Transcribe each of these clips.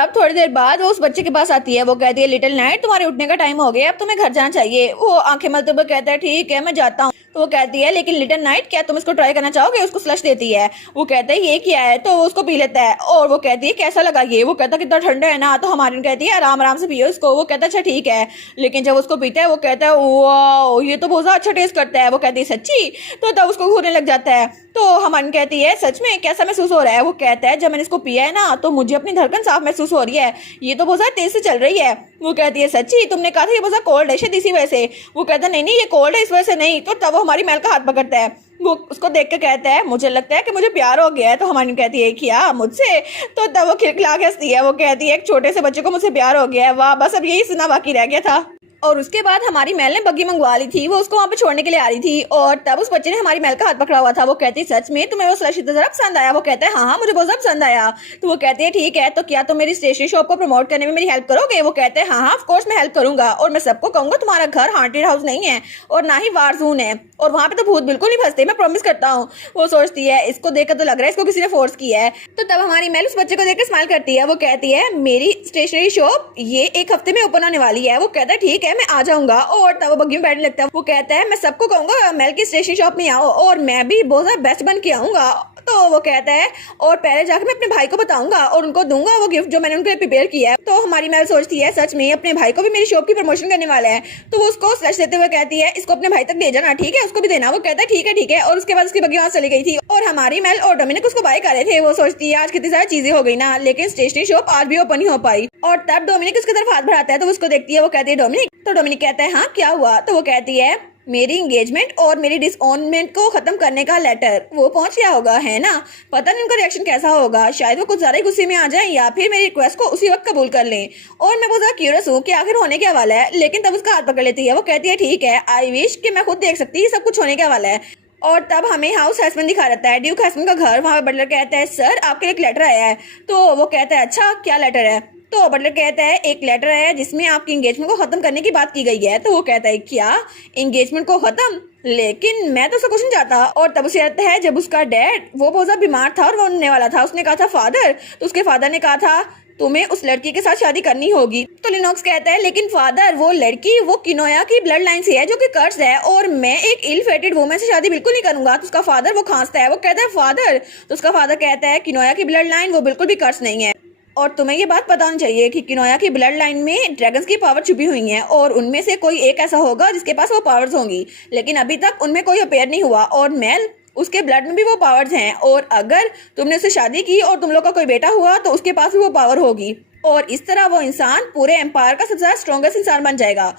अब थोड़ी देर बाद वो उस बच्चे के पास आती है। वो कहती है लिटिल नाइट तुम्हारे उठने का टाइम हो गया, अब तुम्हें घर जाना चाहिए। वो आंखें मलते हुए कहता है ठीक है मैं जाता हूँ। तो वो कहती है लेकिन लिटिल नाइट क्या तुम इसको ट्राई करना चाहोगे? उसको फ्लश देती है। वो कहता है ये क्या है, तो वो उसको पी लेता है और वो कहती है कैसा लगा ये? वो कहता है कितना ठंडा है ना। तो हमारी कहती है आराम आराम से पियो इसको। वो कहता है अच्छा ठीक है। लेकिन जब उसको पीता है वो कहता है वाह ये तो बहुत अच्छा टेस्ट करता है। वो कहती है सच्ची? तो तब उसको होने लग जाता है। तो हमारी कहती है सच में कैसा महसूस हो रहा है? वो कहता है जब मैंने इसको पिया है ना तो मुझे अपनी धड़कन साफ महसूस हो रही है, ये तो बहुत ज्यादा तेज से चल रही है। वो कहती है सच्ची? तुमने कहा था ये बहुत ज्यादा कोल्ड है शायद इसी वजह से। वो कहता है नहीं नहीं ये कोल्ड है इस वजह से नहीं। तो तब वो हमारी महल का हाथ पकड़ता है। वो उसको देख के कहता है मुझे लगता है कि मुझे प्यार हो गया है। तो हमारी कहती है क्या मुझसे? तो तब वो खिलखिला के हंसती है। वो कहती है एक छोटे से बच्चे को मुझसे प्यार हो गया है, वाह बस अब यही सुना बाकी रह गया था। और उसके बाद हमारी महल ने बग्गी मंगवा ली थी, वो उसको वहाँ पे छोड़ने के लिए आ रही थी और तब उस बच्चे ने हमारी महल का हाथ पकड़ा हुआ था। वो कहती सच में तुम्हें वो स्लशी जरा पसंद आया? वो कहता है हाँ मुझे बहुत ज्यादा पसंद आया। तो वो कहती है ठीक है तो क्या तुम मेरी स्टेशनरी शॉप को प्रमोट करने में मेरी हेल्प करोगे? वो कहते हैं हाँ ऑफ कोर्स मैं हेल्प करूंगा और मैं सबको कहूंगा तुम्हारा घर हांटेड हाउस नहीं है और ना ही वार जोन है और वहाँ पे तो भूत बिल्कुल नहीं फंसते, मैं प्रॉमिस करता हूँ। वो सोचती है इसको देखकर तो लग रहा है इसको किसी ने फोर्स किया है। तो तब हमारी महल उस बच्चे को देखकर स्माइल करती है। वो कहती है मेरी स्टेशनरी शॉप ये एक हफ्ते में ओपन होने वाली है। वो कहता है ठीक है मैं आ जाऊंगा और तब वो बग्गी में बैठने लगता है। वो कहता है मैं सबको कहूंगा महल की स्टेशनरी शॉप में आओ और मैं भी बहुत ज्यादा बेस्ट बन के आऊंगा। तो वो कहता है और पहले जाकर मैं अपने भाई को बताऊंगा और उनको दूंगा वो गिफ्ट जो मैंने उनके लिए प्रिपेयर किया है। तो हमारी महल सोचती है सच में अपने भाई को भी मेरी शॉप की प्रमोशन करने वाला है। तो वो उसको स्लश देते हुए कहती है इसको अपने भाई तक ले जाना ठीक है, उसको भी देना। वो कहता है ठीक है और उसके बाद उसकी बग्गी वहां चली गई थी और हमारी महल और डोमिनिक उसको बाय कर रहे थे। वो सोचती है आज कितनी सारी चीजें हो गई ना, लेकिन स्टेशनरी शॉप आज भी ओपन नहीं हो पाई। और तब डोमिनिक उसकी तरफ हाथ बढ़ाता है तो उसको देखती है। वो कहती है डोमिनिक? तो डोमिनिक कहता है हाँ क्या हुआ? तो वो कहती है मेरी एंगेजमेंट और मेरी डिसऑनमेंट को खत्म करने का लेटर वो पहुंच गया होगा है ना। पता नहीं उनका रिएक्शन कैसा होगा, शायद वो कुछ ज्यादा ही गुस्से में आ जाए या फिर मेरी रिक्वेस्ट को उसी वक्त कबूल कर लें। और मैं बहुत ज्यादा क्यूरियस हूँ कि आखिर होने क्या वाला है। लेकिन तब उसका हाथ पकड़ लेती है। वो कहती है ठीक है आई विश कि मैं खुद देख सकती सब कुछ होने क्या वाला है। और तब हमें हाउस हस्बैंड दिखा रहता है, ड्यूक हस्बैंड का घर। वहां पे बटलर कहता है सर आपके लिए एक लेटर आया है। तो वो कहता है अच्छा क्या लेटर है? तो बटलर कहता है एक लेटर है जिसमें आपकी एंगेजमेंट को खत्म करने की बात की गई है। तो वो कहता है क्या एंगेजमेंट को खत्म? लेकिन मैं तो उसका कुछ नहीं चाहता। और तब उसे आता है जब उसका डैड वो बहुत ज्यादा बीमार था और वो होने वाला था, उसने कहा था फादर, तो उसके फादर ने कहा था तुम्हें उस लड़की के साथ शादी करनी होगी। तो लिनोक्स कहता है लेकिन फादर वो लड़की वो किनोया की ब्लड लाइन से है जो कि कर्स है और मैं एक इल फेटेड वुमन से शादी बिल्कुल नहीं करूंगा। तो उसका फादर वो खांसता है। वो कहता है फादर, तो उसका फादर कहता है किनोया की ब्लड लाइन वो बिल्कुल भी कर्स नहीं है और तुम्हें ये बात पता होनी चाहिए कि किनोया की ब्लड लाइन में ड्रैगन्स की पावर छुपी हुई है और उनमें से कोई एक ऐसा होगा जिसके पास वो पावर्स होंगी, लेकिन अभी तक उनमें कोई अपेयर नहीं हुआ और मेल उसके ब्लड में भी वो पावर्स हैं और अगर तुमने उससे शादी की और तुम लोग का कोई बेटा हुआ तो उसके पास भी वो पावर होगी और इस तरह वो इंसान पूरे एम्पायर का सबसे ज्यादा स्ट्रॉन्गेस्ट इंसान बन जाएगा।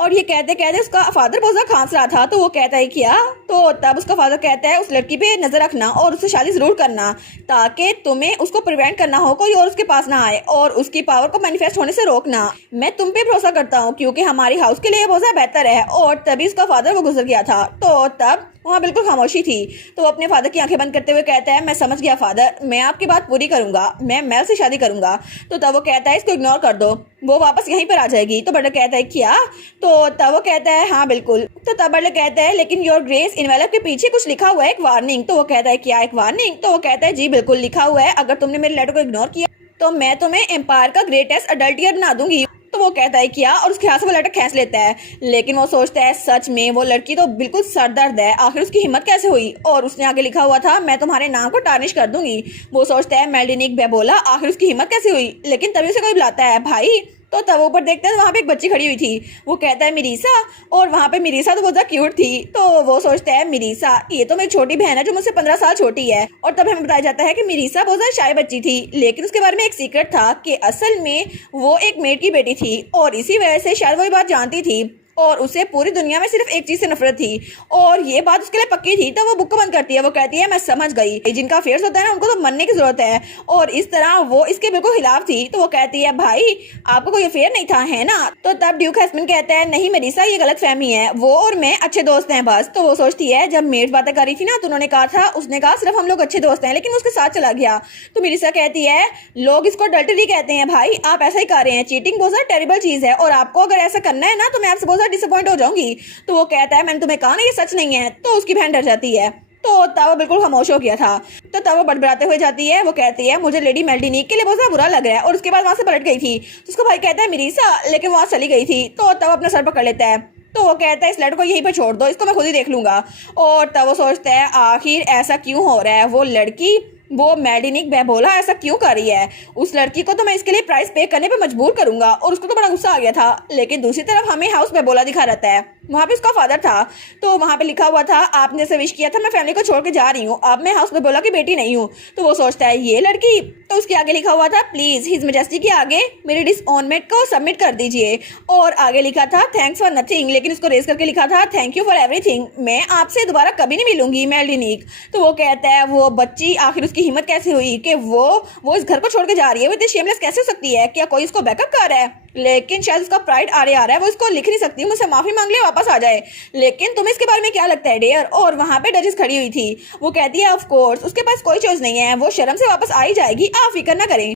और ये कहते कहते उसका फादर बहुत ज्यादा खांस रहा था। तो वो कहता है क्या? तो तब उसका फादर कहता है उस लड़की पे नजर रखना और उससे शादी जरूर करना ताकि तुम्हें उसको प्रिवेंट करना हो कोई और उसके पास ना आए और उसकी पावर को मैनिफेस्ट होने से रोकना। मैं तुम पे भरोसा करता हूँ क्योंकि हमारी हाउस के लिए बहुत ज्यादा बेहतर है। और तभी उसका फादर वो गुजर गया था। तो तब वहाँ बिल्कुल खामोशी थी। तो वो अपने फादर की आंखें बंद करते हुए कहता है मैं समझ गया फादर, मैं आपकी बात पूरी करूंगा, मैं मेल से शादी करूंगा। तो तब वो कहता है इसको इग्नोर कर दो, वो वापस यहीं पर आ जाएगी। तो बटलर कहता है क्या? तो तब वो कहता है हाँ बिल्कुल। तो तब बटलर कहता है लेकिन योर ग्रेस इनवेलप के पीछे कुछ लिखा हुआ है एक वार्निंग। तो वो कहता है क्या एक वार्निंग? तो वो कहता है जी बिल्कुल लिखा हुआ है, अगर तुमने मेरे लेटर को इग्नोर किया तो मैं तुम्हें एम्पायर का ग्रेटेस्ट अडल्ट ईयर बना दूंगी। तो वो कहता है क्या और उसके हाथ से वो लेटर खींच लेता है। लेकिन वो सोचता है सच में वो लड़की तो बिल्कुल सरदर्द है, आखिर उसकी हिम्मत कैसे हुई? और उसने आगे लिखा हुआ था मैं तुम्हारे नाम को टार्निश कर दूंगी। वो सोचता है मेल्डिनिक बेबोला, आखिर उसकी हिम्मत कैसे हुई? लेकिन तभी उसे कोई बुलाता है भाई। तो तब ऊपर देखते हैं वहाँ पे एक बच्ची खड़ी हुई थी। वो कहता है मिरीसा, और वहाँ पे मिरीसा तो बहुत ज्यादा क्यूट थी। तो वो सोचता है मिरीसा ये तो मेरी छोटी बहन है जो मुझसे 15 साल छोटी है। और तब हमें बताया जाता है कि मिरीसा बहुत ज्यादा शाय बच्ची थी, लेकिन उसके बारे में एक सीक्रेट था कि असल में वो एक मेड की बेटी थी और इसी वजह से शायद वो ये बात जानती थी और उसे पूरी दुनिया में सिर्फ एक चीज से नफरत थी और ये बात उसके लिए पक्की थी। तो वो बुक को बंद करती है। वो कहती है मैं समझ गई, जिनका अफेयर्स होता है ना उनको तो मरने की जरूरत है और इस तरह वो इसके बिल्कुल खिलाफ थी। तो वो कहती है भाई आपको कोई अफेयर नहीं था है ना। तो तब ड्यूक हस्बैंड कहता है नहीं मेरिसा ये गलत फहमी है, वो और मैं अच्छे दोस्त हैं बस। तो वो सोचती है जब मेड बातें कर रही थी ना तो उन्होंने कहा था, उसने कहा सिर्फ हम लोग अच्छे दोस्त हैं, लेकिन उसके साथ चला गया। तो मेरिसा कहती है लोग इसको अडल्टरी कहते हैं भाई, आप ऐसा ही कर रहे हैं, चीटिंग बहुत ज्यादा टेरिबल चीज है और आपको अगर ऐसा करना है ना तो मैं आपसे बहुत ज्यादा डिसअपॉइंट हो जाऊंगी। तो वो कहता है मैंने तुम्हें कहा ना ये सच नहीं है। तो उसकी बहन डर जाती है तो तवा बिल्कुल खामोश हो गया था। तो तवा बड़बड़ाते हुए जाती है, वो कहती है मुझे लेडी मेल्डिनिक के लिए बहुत बुरा लग रहा है, और उसके बाद वहां से पलट गई थी। तो उसका भाई कहता है मिरीसा, लेकिन वहां चली गई थी। तो तवा अपना सर पकड़ लेता है, तो वो कहता है इस लड़के को यहीं पर छोड़ दो, इसको मैं खुद ही देख लूंगा। और तब वो सोचता है आखिर ऐसा क्यों हो रहा है, वो लड़की वो मेल्डिनिक बेबोला ऐसा क्यों कर रही है, उस लड़की को तो मैं इसके लिए प्राइस पे करने पे मजबूर करूंगा। और उसको तो बड़ा गुस्सा आ गया था। लेकिन दूसरी तरफ हमें हाउस बेबोला दिखा रहता है, वहाँ पे उसका फादर था। तो वहाँ पे लिखा हुआ था आपने से विश किया था मैं फैमिली को छोड़ के जा रही हूँ, अब मैं हाउस बेबोला की बेटी नहीं हूँ। तो वो सोचता है ये लड़की, तो उसके आगे लिखा हुआ था प्लीज हिज मेजेस्टी के आगे मेरे डिसऑनमेंट को सबमिट कर दीजिए। और आगे लिखा था थैंक्स फॉर नथिंग, लेकिन उसको रेस करके लिखा था थैंक यू फॉर एवरीथिंग, मैं आपसे दोबारा कभी नहीं मिलूंगी मेल्डिनिक। तो वो कहता है वो बच्ची आखिर उसकी हिम्मत कैसे हुई कि वो इस घर को छोड़ के जा रही है, वो इतनी शेमलेस कैसे हो सकती है, क्या कोई इसको बैकअप कर रहा है। लेकिन शायद उसका प्राइड आ रहा है, वो इसको लिख नहीं सकती, मुझसे माफी मांग ले वापस आ जाए। लेकिन तुम्हें इसके बारे में क्या लगता है डियर। और वहां पे डचेस खड़ी हुई थी, वो कहती है ऑफ कोर्स उसके पास कोई चॉइस नहीं है, वो शर्म से वापस आ ही जाएगी, आप फिक्र ना करें।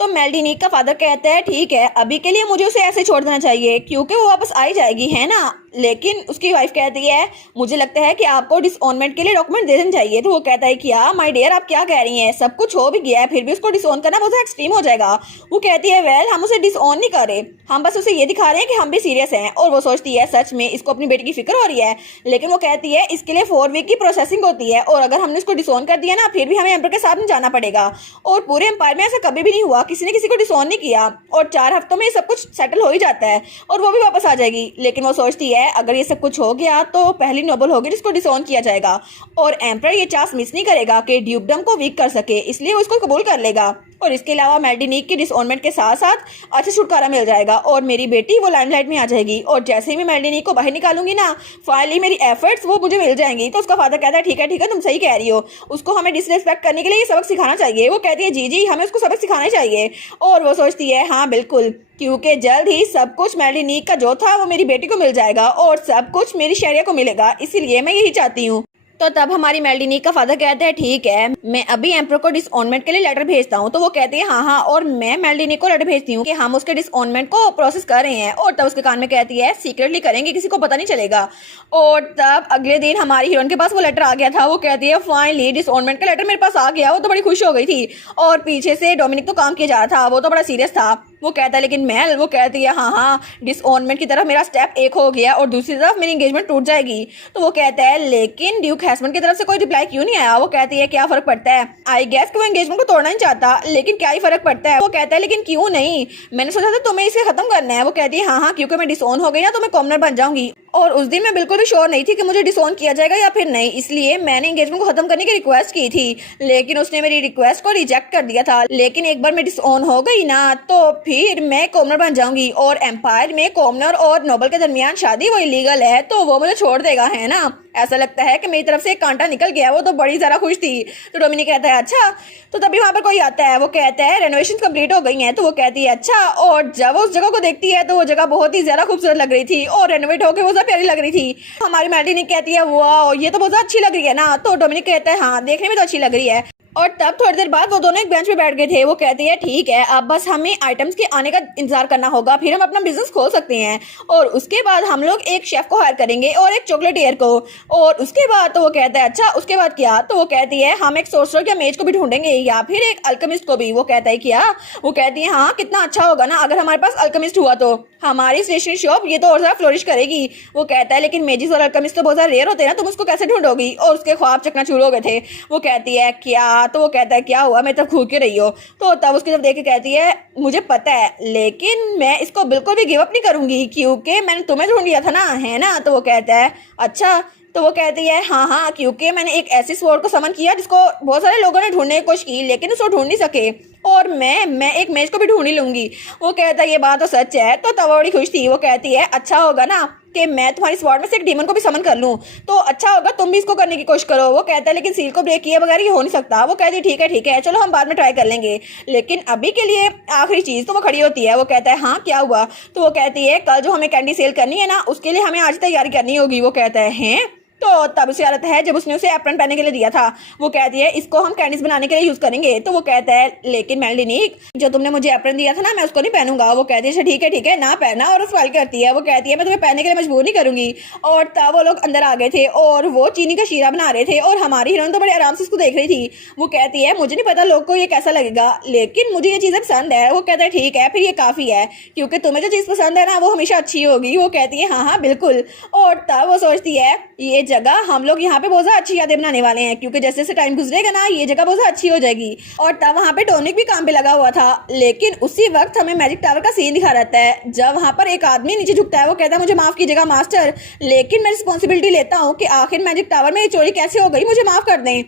तो मेल्डिनिक का फादर कहता है ठीक है अभी के लिए मुझे उसे ऐसे छोड़ देना चाहिए क्योंकि वो वापस आ ही जाएगी, है ना। लेकिन उसकी वाइफ कहती है मुझे लगता है कि आपको डिसऑनमेंट के लिए डॉक्यूमेंट दे देना चाहिए। तो वो कहता है क्या माय डियर आप क्या कह रही हैं, सब कुछ हो भी गया है फिर भी उसको डिसऑन करना बहुत एक्सट्रीम हो जाएगा। वो कहती है वेल हम उसे डिसऑन नहीं कर रहे, हम बस उसे ये दिखा रहे हैं कि हम भी सीरियस हैं। और वो सोचती है सच में इसको अपनी बेटी की फिक्र हो रही है। लेकिन वो कहती है इसके लिए 4 वीक की प्रोसेसिंग होती है, और अगर हमने इसको डिसऑन कर दिया ना फिर भी हमें एम्पर के साथ में जाना पड़ेगा। और पूरे एम्पायर में ऐसा कभी भी नहीं हुआ, किसी ने किसी को डिसऑन नहीं किया, और 4 हफ्तों में ये सब कुछ सेटल हो ही जाता है और वो भी वापस आ जाएगी। लेकिन वो सोचती है अगर ये सब कुछ हो गया तो पहली नोबल होगी जिसको डिसऑन किया जाएगा, और एम्पर ये चांस मिस नहीं करेगा कि ड्यूकडम को वीक कर सके, इसलिए वो इसको कबूल कर लेगा। और इसके अलावा मेल्डिनिक की डिसऑनमेंट के साथ साथ अच्छा छुटकारा मिल जाएगा और मेरी बेटी वो लाइमलाइट में आ जाएगी। और जैसे ही मैं मेल्डिनिक को बाहर निकालूंगी ना फाइनली मेरी एफर्ट्स वो मुझे मिल जाएंगी। तो उसका फादर कहता है ठीक है तुम सही कह रही हो, उसको हमें डिसरिस्पेक्ट करने के लिए ये सबक सिखाना चाहिए। वो कहती है जी हमें उसको सबक सिखाना चाहिए। और वो सोचती है हाँ बिल्कुल, क्योंकि जल्द ही सब कुछ मेल्डिनिक का जो था वो मेरी बेटी को मिल जाएगा और सब कुछ मेरी शहरिया को मिलेगा, इसीलिए मैं यही चाहती हूँ। तो तब हमारी मेल्डिनिक का फादर कहते हैं ठीक है मैं अभी एम्पर को डिसऑनमेंट के लिए लेटर भेजता हूँ। तो वो कहती है हाँ और मैं मेल्डिनिक को लेटर भेजती हूँ कि हम उसके डिसऑनमेंट को प्रोसेस कर रहे हैं। और तब उसके कान में कहती है सीक्रेटली करेंगे, किसी को पता नहीं चलेगा। और तब अगले दिन हमारी हीरोइन के पास वो लेटर आ गया था। वो कहती है फाइनली डिसऑनमेंट का लेटर मेरे पास आ गया। वो तो बड़ी खुश हो गई थी और पीछे से डोमिनिक तो काम किया जा रहा था, वो तो बड़ा सीरियस था। वो कहता है लेकिन मेल, वो कहती है हाँ डिसऑनमेंट की तरफ मेरा स्टेप 1 हो गया और दूसरी तरफ मेरी एंगेजमेंट टूट जाएगी। तो वो कहता है लेकिन ड्यूक हस्बैंड की तरफ से कोई रिप्लाई क्यों नहीं आया। वो कहती है क्या फर्क पड़ता है, आई गेस कि वो एंगेजमेंट को तोड़ना नहीं चाहता, लेकिन क्या ही फर्क पड़ता है। वो कहता है लेकिन क्यों नहीं, मैंने सोचा था तुम्हें इसे खत्म करना है। वो कहती है हाँ क्योंकि मैं डिसऑन हो गई ना तो मैं कॉमनर बन जाऊंगी, और उस दिन मैं बिल्कुल भी श्योर नहीं थी कि मुझे डिसऑन किया जाएगा या फिर नहीं, इसलिए मैंने एंगेजमेंट को खत्म करने की रिक्वेस्ट की थी, लेकिन उसने मेरी रिक्वेस्ट को रिजेक्ट कर दिया था। लेकिन एक बार मैं डिसऑन हो गई ना तो फिर मैं कॉमनर बन जाऊंगी, और एम्पायर में कॉमनर और नोबल के दरमियान शादी वो इलीगल है, तो वो मुझे छोड़ देगा, है ना। ऐसा लगता है कि मेरी तरफ से एक कांटा निकल गया। वो तो बड़ी ज़्यादा खुश थी। तो डोमिनिक कहता है अच्छा। तो तभी वहाँ पर कोई आता है, वो कहता है रेनोवेशन कंप्लीट हो गई हैं। तो वो कहती है अच्छा। और जब वो उस जगह को देखती है तो वो जगह बहुत ही ज़्यादा खूबसूरत लग रही थी और रेनोवेट होकर वो ज़्यादा प्यारी लग रही थी। हमारी मेल्डिनिक कहती है वाह ये तो बहुत अच्छी लग रही है ना। तो डोमिनिक कहता है हाँ देखने में तो अच्छी लग रही है। और तब थोड़ी देर बाद वो दोनों एक बेंच पे बैठ गए थे। वो कहती है ठीक है अब बस हमें आइटम्स के आने का इंतजार करना होगा, फिर हम अपना बिजनेस खोल सकते हैं, और उसके बाद हम लोग एक शेफ को हायर करेंगे और एक चॉकलेटियर को। और उसके बाद तो वो कहता है अच्छा उसके बाद क्या। तो वो कहती है हम एक सोर्सर या मेज को भी ढूंढेंगे या फिर एक अल्केमिस्ट को भी। वो कहता है क्या। वो कहती है हाँ कितना अच्छा होगा ना अगर हमारे पास अल्केमिस्ट हुआ तो हमारी स्टेशनरी शॉप ये तो और ज्यादा फ्लोरिश करेगी। वो कहता है लेकिन मेजिस और अल्केमिस्ट तो बहुत ज्यादा रेयर होते हैं ना, तुम उसको कैसे ढूंढोगी। और उसके ख्वाब चकनाचूर हो गए थे। वो कहती है क्या। तो वो कहता है क्या हुआ, मैं तब घूर के रही हो। तो तब उसकी तरफ देख के कहती है मुझे पता है लेकिन मैं इसको बिल्कुल भी गिव अप नहीं करूंगी क्योंकि मैंने तुम्हें ढूंढ लिया था ना, है ना। तो वो कहता है अच्छा। तो वो कहती है हाँ क्योंकि मैंने एक ऐसी स्वॉर्ड को समन किया जिसको बहुत सारे लोगों ने ढूंढने की कोशिश की लेकिन उसको ढूंढ नहीं सके, और मैं एक मेज को भी ढूंढ ही लूंगी। वो कहता है ये बात तो सच है। तो तब बड़ी खुश थी। वो कहती है अच्छा होगा ना कि मैं तुम्हारी स्वॉर्ड में से एक डीमन को भी समन कर लूं, तो अच्छा होगा तुम भी इसको करने की कोशिश करो। वो कहता है लेकिन सील को ब्रेक किए बगैर ये हो नहीं सकता। वो कहती है ठीक है चलो हम बाद में ट्राई कर लेंगे, लेकिन अभी के लिए आखिरी चीज। तो वो खड़ी होती है। वो कहता है हाँ क्या हुआ। तो वो कहती है कल जो हमें कैंडी सेल करनी है ना उसके लिए हमें आज तैयारी करनी होगी। वो कहता है हैं। तो तब उसे याद आता है जब उसने उसे एप्रन पहनने के लिए दिया था। वो कहती है इसको हम कैंडीज बनाने के लिए यूज करेंगे। तो वो कहता है लेकिन मेलडिनिक, जो तुमने मुझे एप्रन दिया था ना, मैं उसको नहीं पहनूंगा। वो कहती है अच्छा ठीक है ना पहना, और स्माइल करती है। वो कहती है मैं तुम्हें पहनने के लिए मजबूर नहीं करूंगी। और तब वो लोग अंदर आ गए थे और वो चीनी का शीरा बना रहे थे और हमारी हीरोइन तो बड़े आराम से उसको देख रही थी। वो कहती है मुझे नहीं पता लोग को ये कैसा लगेगा, लेकिन मुझे ये चीजें पसंद है। वो कहता है ठीक है फिर ये काफी है, क्योंकि तुम्हें जो चीज पसंद है ना वो हमेशा अच्छी होगी। वो कहती है हाँ बिल्कुल। और तब वो सोचती है ये जगह हम लोग यहाँ पे बहुत ज्यादा अच्छी यादें बनाने वाले हैं, क्योंकि जैसे जैसे टाइम गुजरेगा ना ये जगह बहुत अच्छी हो जाएगी। और तब वहाँ पे टॉनिक भी काम पे लगा हुआ था, लेकिन उसी वक्त हमें मैजिक टावर का सीन दिखा रहता है जब वहाँ पर एक आदमी नीचे झुकता है। वो कहता है मुझे माफ कीजिएगा मास्टर, लेकिन मैं रिस्पॉन्सिबिलिटी लेता हूँ कि आखिर मैजिक टावर में ये चोरी कैसे हो गई, मुझे माफ कर दें।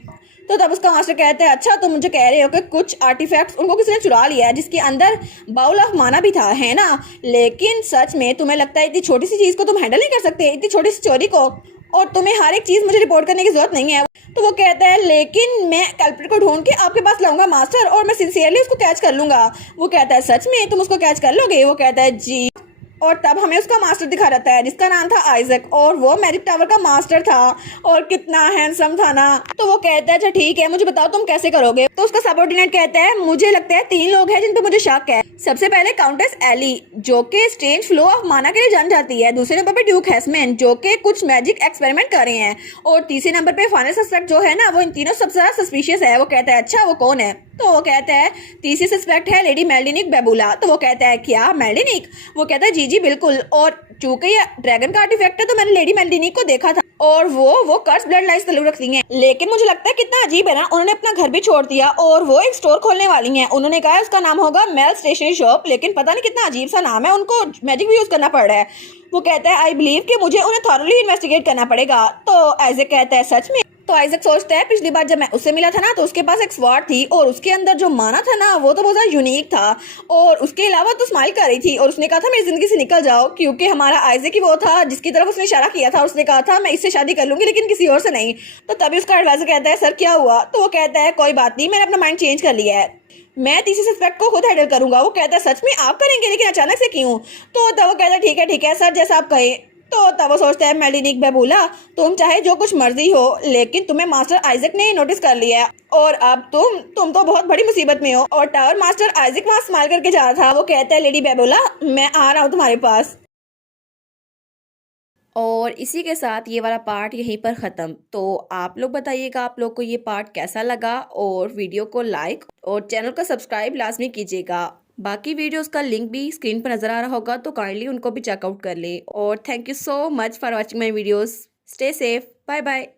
तो तब उसका मास्टर कहते हैं अच्छा तुम मुझे कह रहे हो कि कुछ आर्टिफैक्ट्स उनको किसी ने चुरा लिया है जिसके अंदर बाउल ऑफ माना भी था, है ना? लेकिन सच में तुम्हें लगता है इतनी छोटी सी चीज को तुम हैंडल नहीं कर सकते, इतनी छोटी सी चोरी को, और तुम्हें हर एक चीज मुझे रिपोर्ट करने की जरूरत नहीं है। तो वो कहता है लेकिन मैं कल्प्रिट को ढूंढ के आपके पास लाऊंगा मास्टर, और मैं सिंसियरली उसको कैच कर लूंगा। वो कहता है सच में तुम उसको कैच कर लोगे? वो कहता है जी। और तब हमें उसका मास्टर दिखा रहता है जिसका नाम था आइजक, और वो मैजिक टावर का मास्टर था और कितना हैंडसम था ना। तो वो कहता है अच्छा ठीक है मुझे बताओ तुम कैसे करोगे। तो उसका सबऑर्डिनेट कहता है मुझे लगता है 3 लोग हैं जिन पे मुझे शक है। सबसे पहले काउंटेस एली जो कि स्ट्रेंज फ्लो ऑफ माना के लिए जान जाती है। दूसरे नंबर पे ड्यूक हैसमैन जो कि कुछ मैजिक एक्सपेरिमेंट कर रहे हैं। और तीसरे नंबर पे फाइनल सस्पेक्ट जो है ना वो इन तीनों सबसे ज्यादा सस्पिशियस है। वो कहता है अच्छा वो कौन है? तो वो कहता है तीसरी सस्पेक्ट है लेडी मेलडिनिक बेबुला। तो वो कहता है क्या मेलडिनिक? वो कहता है जी बिल्कुल, और चूंकि ये ड्रैगन का आर्टिफैक्ट है तो मैंने लेडी मेलडिनिक को देखा था और वो कर्स ब्लड लाइन्स तल्लु रखती हैं। लेकिन मुझे लगता है कितना अजीब है ना, उन्होंने अपना घर भी छोड़ दिया और वो एक स्टोर खोलने वाली हैं। उन्होंने कहा उसका नाम होगा मेल स्टेशनरी शॉप, लेकिन पता नहीं कितना अजीब सा नाम है, उनको मैजिक भी यूज करना पड़ रहा है। वो कहता है आई बिलीव कि मुझे उन्हें थॉरली इन्वेस्टिगेट करना पड़ेगा। तो आइजक कहता है सच में? तो आइजक सोचता है पिछली बार जब मैं उससे मिला था ना तो उसके पास एक स्वॉर्ड थी और उसके अंदर जो माना था ना वो तो बहुत ज्यादा यूनिक था, और उसके अलावा तो स्माइल कर रही थी और उसने कहा था मेरी जिंदगी से निकल जाओ, क्योंकि हमारा आइजक ही वो था जिसकी तरफ उसने इशारा किया था। उसने कहा था मैं इससे शादी कर लूंगी लेकिन किसी और से नहीं। तो तभी उसका एडवाइजर कहता है सर क्या हुआ? तो वो कहता है कोई बात नहीं, मैंने अपना माइंड चेंज कर लिया है, मैं तीसरे सस्पेक्ट को खुद हैंडल करूंगा। वो कहता है सच में आप करेंगे? लेकिन अचानक से क्यों? तो तब वो कहता है ठीक है सर जैसा आप कहें। तो तब वो सोचता है मेलडिनिक बेबुला तुम चाहे जो कुछ मर्जी हो, लेकिन तुम्हें मास्टर आइजक ने नोटिस कर लिया है और अब तुम तो बहुत बड़ी मुसीबत में हो। और टावर मास्टर आइजक वहां स्माइल करके जा रहा था। वो कहता है लेडी बेबुला मैं आ रहा हूँ तुम्हारे पास। और इसी के साथ ये वाला पार्ट यहीं पर ख़त्म। तो आप लोग बताइएगा आप लोग को ये पार्ट कैसा लगा, और वीडियो को लाइक और चैनल को सब्सक्राइब लाजमी कीजिएगा। बाकी वीडियोस का लिंक भी स्क्रीन पर नज़र आ रहा होगा तो काइंडली उनको भी चेकआउट कर ले। और thank you so much for watching my videos. Stay safe, bye bye.